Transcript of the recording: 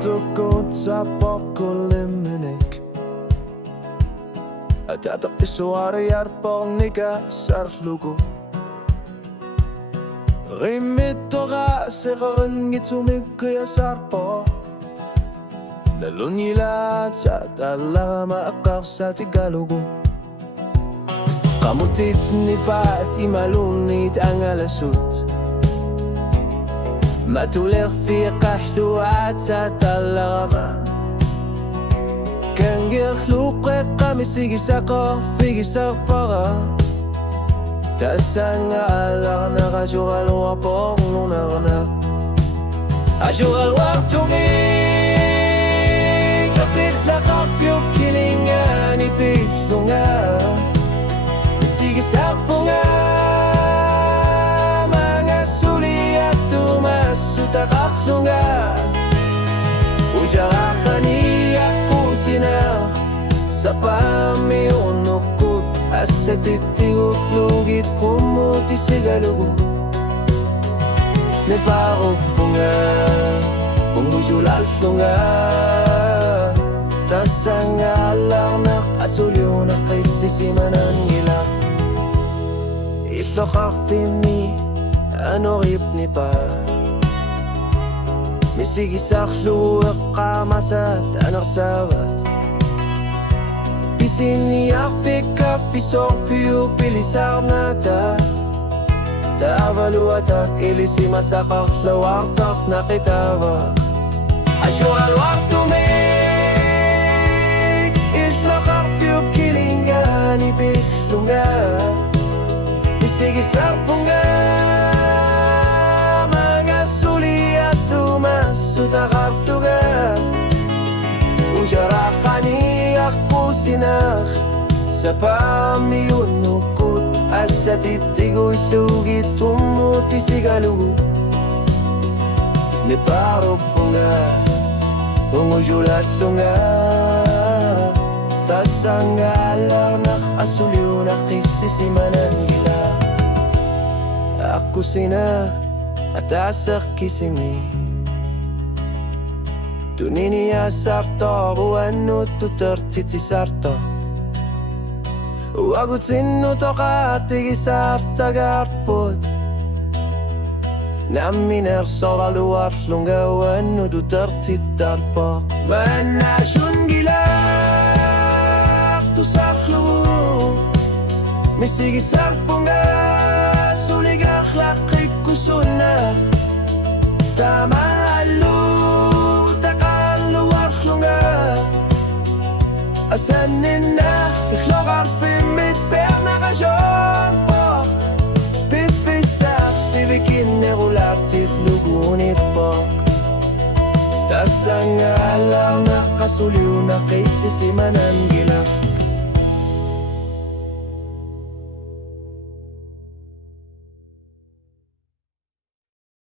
tukod sa pagkulimenik at isoariyar pong nika sarlugo rimito ka sekaran ngitsumig kaya sarpo nalunyilat sa tala maakar sa Tigalugo kamutit ni pati malunit ang alasut matulir fi kahluat sa talama Kangir khluqe kami sigisa ko figisa para Tasanga alar na kajural wapong nunarna Ajural waktumig Katif la kafyo kilinga ni pislunga Sigisa punga Mga suli at tumasuta kaklunga Ujarakan aku sinar Sa pamiunukot Asa titigot lugit kumuti sigalugo Ne parok punga Pungujulal flunga Tasangalarnak Asulyunak kay sisimanan nila Iflokak fimi Ano rip ni pa Misigisak luwak kamasat anak sabat Pisiniyak fika fisofiu pilisar nata Tavaluatak ilisi masakak lawartak nakitawa Asyural waktumig Iflokak fiu kilinga ni pislunga Misigisak punga Sutakafluga Ujarakani ako sinak Sa pamiyunukot Asa titigoy lugit tumuti sigalugo Ni parok punga Ungujulat lunga Tasangalanak asulyunak isisimanan gila Ako sinak at asak kisimi Tuniniya sarto Uano tutertiti sarto Uagut sinu toka Tigi sarta garpot Naminer sola luar Lunga uano tutertit darpo Manashun gilak Tu sarflu Misigi sarpunga Suliga khlaqik kusuna Tamalu Asanina Iklogar fimit perna kajon po Pifisak sivikin nerular tiflugunit po Tasangalaw na kasulyo na kisisimanan gila